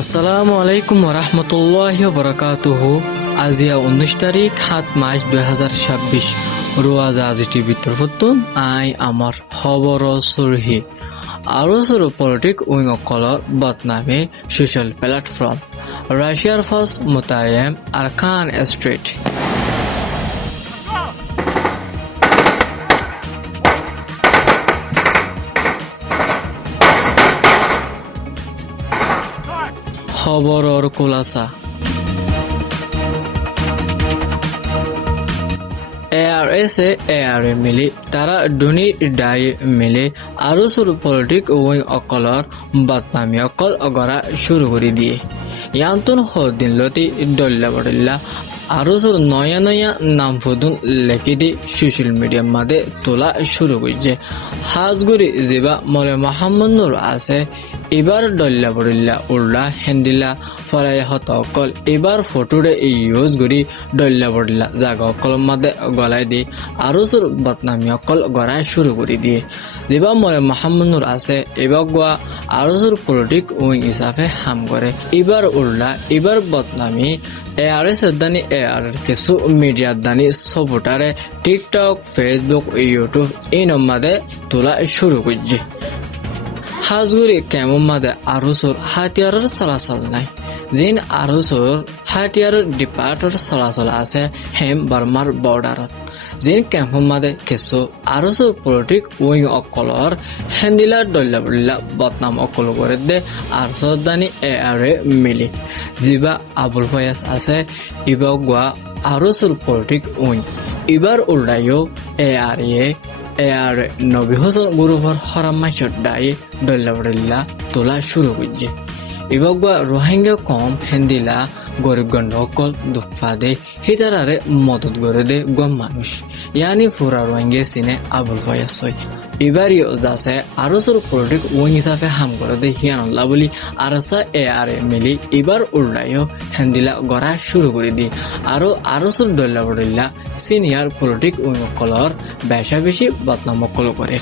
আসসালামু আলাইকুম ওরহমতুল্লাহি ওবারাকাতুহু। আজিয়া 19 তারিখ 7 মার্চ 2026 রোজ আজি টিভি তরফতুন আই আমার খবর সুরহি আরো সরু পলিটিক উইং কলর বদনামে সোশ্যাল প্ল্যাটফর্ম রাশিয়ার ফার্স্ট মোতায়েম আরকান স্ট্রিট খবরর খোলাসা ARS ARA মিলি তারা ডনি ডাই মিলে আরো সরু পলিটিক উইং অকলর বদনামি অকল অগরা শুরু করে দিয়ে ইয়ান্তন হদিন লতি ডল্লা বডল্লা আরো সরু নয়া নয়া নাম ফদুন লেখি দি সোশ্যাল মিডিয়ার মাঝে তোলা শুরু করছে হাজগুড়ি যেবা মলে মোহাম্মদ নূর আছে এবার ডল্লা বডল্লা উল্লা হেন্দিলা ফলাই হত অকল এবার ফটোরে ইউজ করি ডল্লা বডল্লা জাগা অকল মাঝে গলাই দি আরো সরু বদনামি অকল গড়াই শুরু করে দিয়ে যেবা মলে মোহাম্মদ নূর আছে এবার গোয়া আরো সরু পলিটিক উইং হিসাবে হাম করে এবার উল্লা এবার বদনামি ARS দানি AR কিছু মিডিয়ার দানি সবটারে টিকটক ফেসবুক ইউটিউব এই নম্বরে তোলা শুরু করছে হাজগুড়ি কেমন মাদে আরুসুর হাতিয়ারের চলাচল নাই যেন আরুসুর হাতিয়ারের ডিপার্টর চলাচল আছে হেম বার্মার বর্ডারত যেন কেমন মাদে কিছু আরুসুর পলিটিক উইং অকলর হেন্দিলা ডল্লা বল্লা বদনাম অকল করে দে আরুসুর দানি ARA মিলি জিবা আবুল ফয়াজ আছে ইবা গোয়া আরুসুর পলিটিক উইং এবার উল্টাইও ARA নবী হোসেন গ্রুপর হরামাইশর দায়ী ডল্লা বডল্লা তোলা শুরু করছে এবার রোহিঙ্গা কম হেন্দিলা গরিব গণ্ড অকল দুঃখা দে হিতারারে মদত করে দে গম মানুষ ইয়ানি ফুরা রোহিঙ্গা সিনে আবুল ফয়াজ হয় এবারও যাচ্ছে আরো সরু পলিটিক উইং হিসাবে হাম করে দে হিয়ানুল্লাহ বলি আরসা ARA মিলি এবার উল্টাইও হেন্দিলা গড়া শুরু করে দি আরো সরু ডল্লা বডল্লা সিনিয়র পলিটিক উইং কলর বেশা বেশি বদনাম কল করে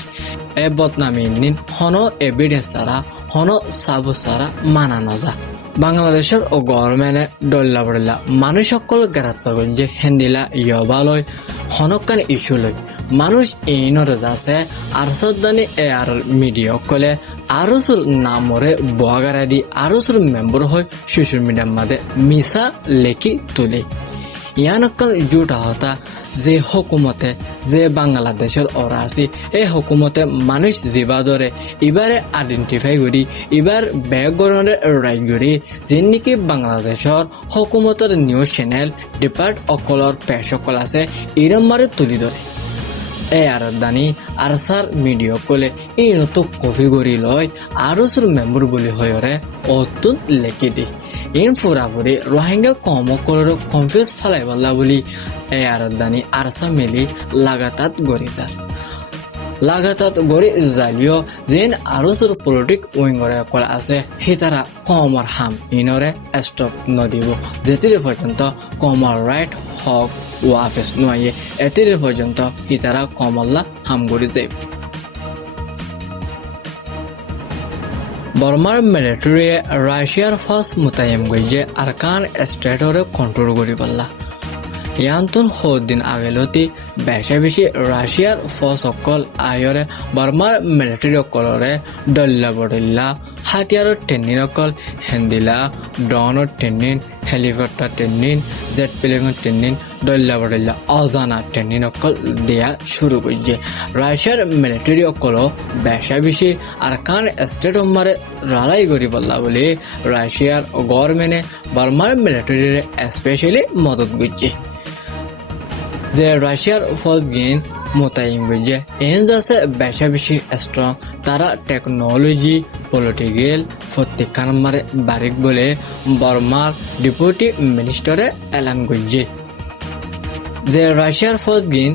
এ বদনামি নিন হন এভিডেন্স ছাড়া হন সাবু ছাড়া মানা নজা বাংলাদেশের ও গভর্নমেন্টে ডল্লা বডল্লা মানুষ সকল গ্রেপ্তার করছে হেন্দিলা ইয়বালয় হনকান ইস্যু লয় মানুষ এইনরে যাচ্ছে আরসাদানি AR মিডিয়া কলে আরোসুর নামরে বগারা দি আরোসুর মেম্বার হয় সোশ্যাল মিডিয়ার মাঝে মিসা লেখি তুলে ইয়ানকাল জুটা হতা যে হুকুমতে যে বাংলাদেশের ওরা আছে এই হুকুমতে মানুষ জীবা ধরে এবারে আইডেন্টিফাই করি এবার ব্যাকগ্রাউন্ডের রাইট করি যে নাকি বাংলাদেশের হুকুমতের নিউজ চ্যানেল ডিপার্ট অকলর পেশ অকল আছে এরম মারে তুলি ধরে AR দানি আরসার মিডিয়া কলে ইনতো কপি করি লয় আরোসুর মেম্বার বলি হয়রে অতুন লেখি দি ইন ফুরাফুরি রোহিঙ্গা কম কলর কনফিউজ ফালাই বললা বলি AR দানি আরসা মিলি লাগাতাত গড়ি জালিও যেন আরোসুর পলিটিক উইংরে কলা আছে হিতারা কমর হাম ইনরে স্টপ নদিব যেতিরে পর্যন্ত কমর রাইট হক ওয়াফেস নয় এতিরে পর্যন্ত হিতারা কমল্লা হাম গড়ি যাইব বর্মার মিলিটারি রাশিয়ার ফার্স্ট মোতায়েম গইয়ে আরকান স্টেটরে কন্ট্রোল করি বললা ইয়ান্তন হদিন আগেলতি বেশা বেশি রাশিয়ার ফর্স অকল আয়রে বর্মার মিলিটারি অকলরে ডল্লা বডল্লা হাতিয়ারর টেনিন অকল হেন্দিলা ড্রোনের টেনিন হেলিকপ্টার টেনিন জেট প্লেনের টেনিন ডল্লা বডল্লা অজানা টেনিন অকল দেয়া শুরু করছে রাশিয়ার মিলিটারি অকল বেশা বেশি আরকান স্টেট মারে রালাই করি বললা বলে রাশিয়ার গভর্নমেন্টে বর্মার মিলিটারি স্পেশালি মদত করছে যে রাশিয়ার ফর্স গেন মোতায়েন করছে এন যাচ্ছে বেশা বেশি স্ট্রং তারা টেকনোলজি পলিটিক্যাল প্রত্যেকখান মারে বারিক বলে বর্মার ডেপুটি মিনিস্টারে এলান করছে যে রাশিয়ার ফর্স গেন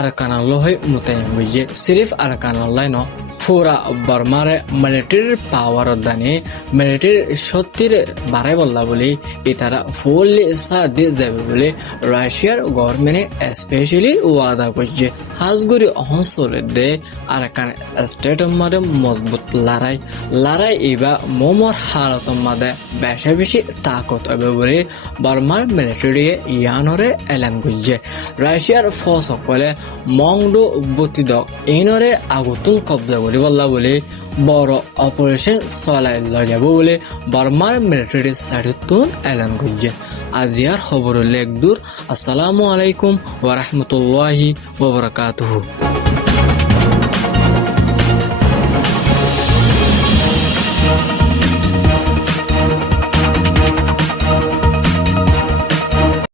আরকানাল্লাহ মোতায়েন করছে সিরিফ আরকানাল্লাহ ন পুরা বর্মারে মিলিটারির পাওয়ার দানে মিলিটারির শক্তির বাড়াই বললা বলে ইতারা ফুললি সাথ দিয়ে যাবে বলে রাশিয়ার গভর্নমেন্টে স্পেশালি ওয়াদা করছে হাজগুড়ি অঞ্চলের দে আর কান স্টেটের মাঝে মজবুত লড়াই এবার মোমর হালতর মাঝে বেশি তাকত হবে বলে বর্মার মিলিটারি ইয়ানরে এলান করছে রাশিয়ার ফোর্স সকলে মংডো বতিদক ইনরে আগুতুন কবজা করে বললা বলে বড় অপারেশন চলাই লৈ যাব বলে বর্মার মিলিটারি সাইডতুন এলান করছে আজিয়ার খবর লেখ দূর আসসালামু আলাইকুম ওয়া রাহমাতুল্লাহি ওয়া বারাকাতুহু।